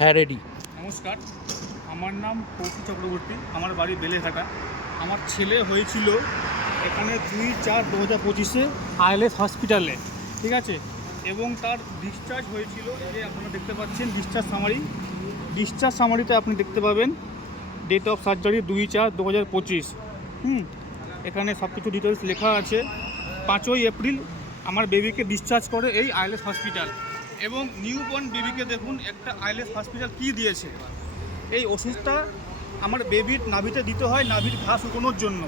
হ্যাঁ, রেডি। নমস্কার, আমার নাম কৌশিক চক্রবর্তী, আমার বাড়ি বেলেঘাটা। আমার ছেলে হয়েছিল এখানে 2/4/2025 আইএলএস হসপিটালে, ঠিক আছে। এবং তার ডিসচার্জ হয়েছিল, এই যে আপনারা দেখতে পাচ্ছেন ডিসচার্জ সামারিতে আপনি দেখতে পাবেন ডেট অফ সার্জারি 2/4/2025। এখানে সব কিছু ডিটেলস লেখা আছে। 5ই এপ্রিল আমার বেবিকে ডিসচার্জ করে এই আইএলএস হসপিটাল। এবং নিউবর্ন বেবিকে দেখুন একটা আইএলএস হসপিটাল কী দিয়েছে। এই ওষুধটা আমার বেবির নাভিতে দিতে হয়, নাভির ঘা শুকোনোর জন্য।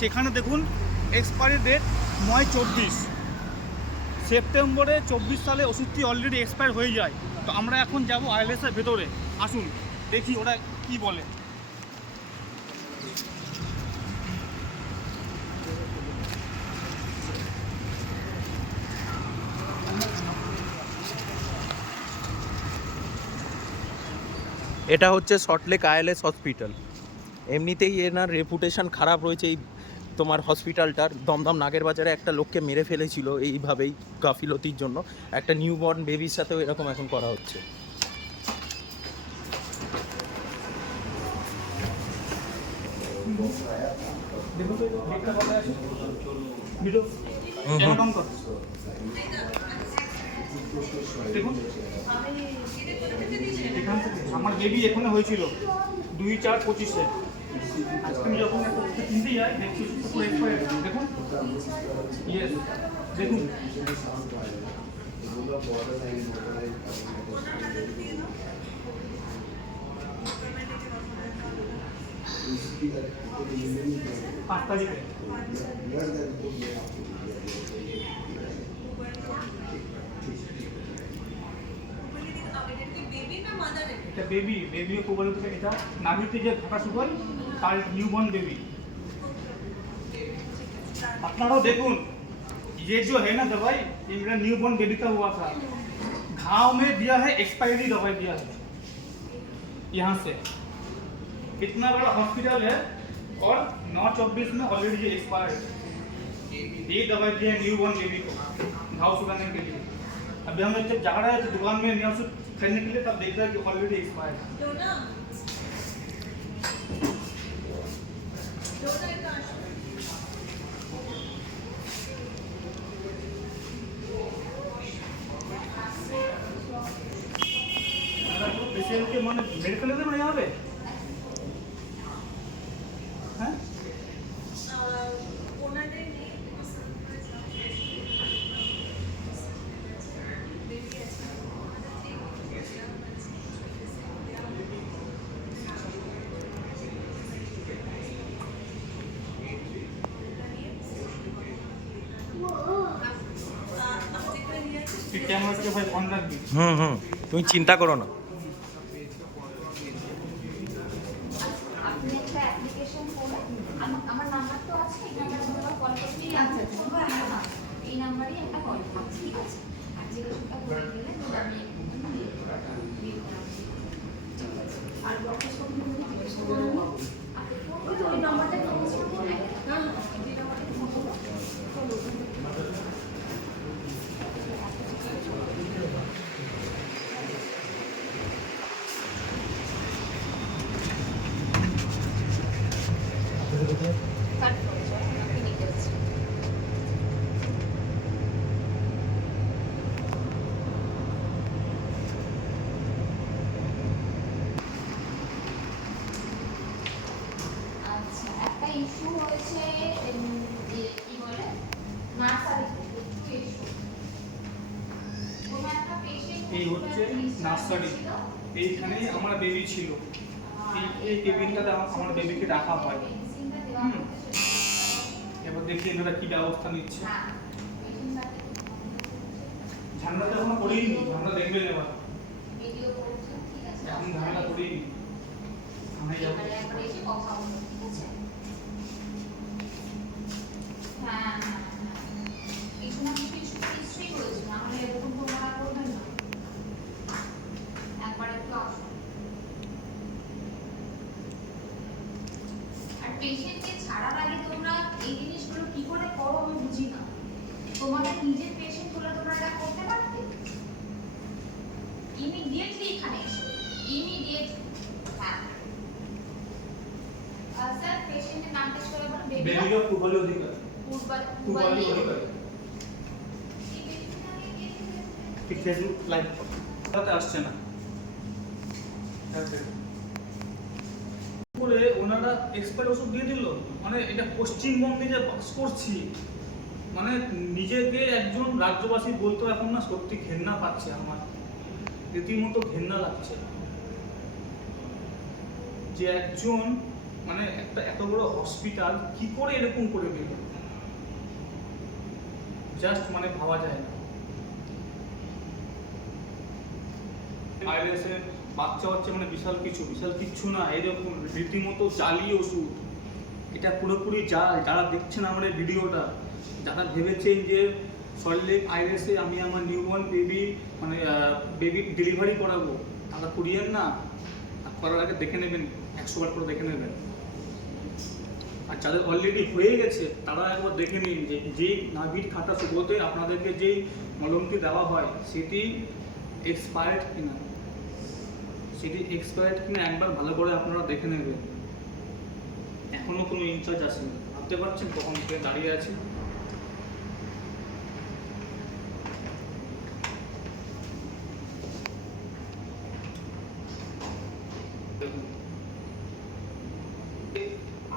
সেখানে দেখুন এক্সপায়ারি ডেট 9/24 সেপ্টেম্বরে 24 সালে ওষুধটি অলরেডি এক্সপায়ার হয়ে যায়। তো আমরা এখন যাব আইএলএসের ভেতরে, আসুন দেখি ওরা কি বলে। এটা হচ্ছে সল্টলেক আইএলএস হসপিটাল। এমনিতেই এনার রেপুটেশন খারাপ রয়েছে এই তোমার হসপিটালটার। দমদম নাগের বাজারে একটা লোককে মেরে ফেলেছিল এইভাবেই গাফিলতির জন্য। একটা নিউবর্ন বেবির সাথেও এরকম এখন করা হচ্ছে। দেখুন তো ডেটটা কত আছে, ভিডিও এরকম কর। দেখুন এখান থেকে আমার বেবি এখানে হয়েছিল 2/4/25। আজকে আমি যখন একটা ওষুধ কিনতে যাই দেখছি ওষুধটা পুরো এক্সপায়ার্ড। দেখুন, ইয়েস দেখুন। পাঁচ তারিখে এটা বেবিও কোবল থেকে এটা নাভিতে যে ঘাটা শুকোয় তার নিউবর্ন বেবি। আপনারাও দেখুन ये जो है ना दवाई, ये मेरा न्यूबॉर्न बेबी का हुआ था। घाव में दिया है, एक्सपायरी दवाई दिया है यहाँ से। इतना बड़ा हॉस्पिटल है और 9/24 में ऑलरेडी ये एक्सपायर्ड। ये दवाई दिया है न्यूबॉर्न बेबी को घाव सुखाने के लिए। अभी हम जब जा रहे हैं तो दुकान में नया सूट खरीदने के लिए, तब देख रहे हैं कि ऑलरेडी एक्सपायर्ड। पेशेंट के माने मेडिकल है ना यहाँ पे, हैं? कैमरा के भाई फोन रख दी। তুমি চিন্তা করো না। আমার নাম্বার তো আছে, এই নাম্বারে কল করলেই আছে। এই নাম্বারে একটা কল করছি, ঠিক আছে? আর যে কিছুটা করে দিলে আমি আর ডক্টর সঙ্গে জিজ্ঞেস করবো আপনি ফোন করে ওই নাম্বারটা নোট করে দিন। হ্যাঁ, এই নাম্বারটা ফোন করবো। কাট করে যাও, আমি নিতে আসছি। আচ্ছা, একটা ইস্যু হয়েছে, কি বলে নার্সারিতে একটু ইস্যু। তোমার একটা পেশেন্ট এই হচ্ছে নার্সারি, এইখানেই আমার বেবি ছিল। এই কেবিনটাতে আমার বেবিকে রাখা হয়। এবার দেখি এনারা কি ব্যবস্থা নিচ্ছে। ঝামেলাটা এখনো করিনি, ঝামেলা দেখবেন এবার। ভিডিও করছি, ঠিক আছে? এখন ঝামেলা করিনি, আমি যাবো। এবারে একবার এসে কথা বলবো, ঠিক আছে? হ্যাঁ, এই সময় কিছু নিশ্চয়ই হয়েছে, নাহলে এরকম তোমরা করবেন না। একবার একটু আসুন। আর পেশেন্টকে ছাড়ার আগে তোমরা এই জিনিসগুলো কি করে করো আমি বুঝি না। তোমাদের নিজের পেশেন্ট হলে তোমরা এটা করতে পারতে? ইমিডিয়েটলি এখানে এসো, দেবীরা পূর্বালী অধিকার। পূর্বালী অধিকার। ঠিক ফেসবুক লাইভ করতে আসছে না। করে ওনারা এক্সপায়ার ওষুধ দিয়ে দিল। মানে এটা পশ্চিমবঙ্গে যে বাস করছি, মানে নিজেকে একজন রাজ্যবাসী বলতে এখন না সত্যি ঘেন্না পাচ্ছে আমার, রীতিমতো ঘেন্না লাগছে যে একজন মানে একটা এত বড় হসপিটাল কি করে এরকম করে দিল, জাস্ট মানে ভাবা যায় না। আইএলএসে বাচ্চা হচ্ছে মানে বিশাল কিছু না, এরকম রীতিমতো জালি ওষুধ। এটা পুরোপুরি জাল। যারা দেখছেন আমার এই ভিডিওটা, যারা ভেবেছেন যে সল্টলেক আইএলএসে আমি আমার নিউবর্ন বেবি মানে বেবি ডেলিভারি করাবো, তারা করিয়েন না। করার আগে দেখে নেবেন, 100 বার করে দেখে নেবেন। আর যাদের অলরেডি হয়ে গেছে তারা একবার দেখে নিন যে যেই নাভির কাঁটা শুভতে আপনাদেরকে যেই মলমটি দেওয়া হয় সেটি এক্সপায়ার্ড কিনা, একবার ভালো করে আপনারা দেখে নেবেন। এখনো কোনো ইনচার্জ আসেনি, ভাবতে পারছেন কখন থেকে দাঁড়িয়ে আছে।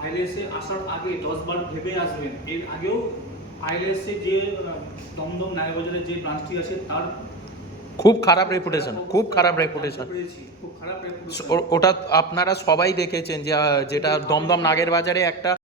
আইএলএসে আসার আগে 10 বার ভেবে আসবেন। এর আগেও আইএলএসে যে দমদম নায়াবাজারে যে ব্রাঞ্চটি আছে তার খুব খারাপ রেপুটেশন, খুব খারাপ রেপুটেশন। খুব খারাপ রেপুটেশন। ওটা আপনারা সবাই দেখেছেন যে যেটা দমদম নাগের বাজারে একটা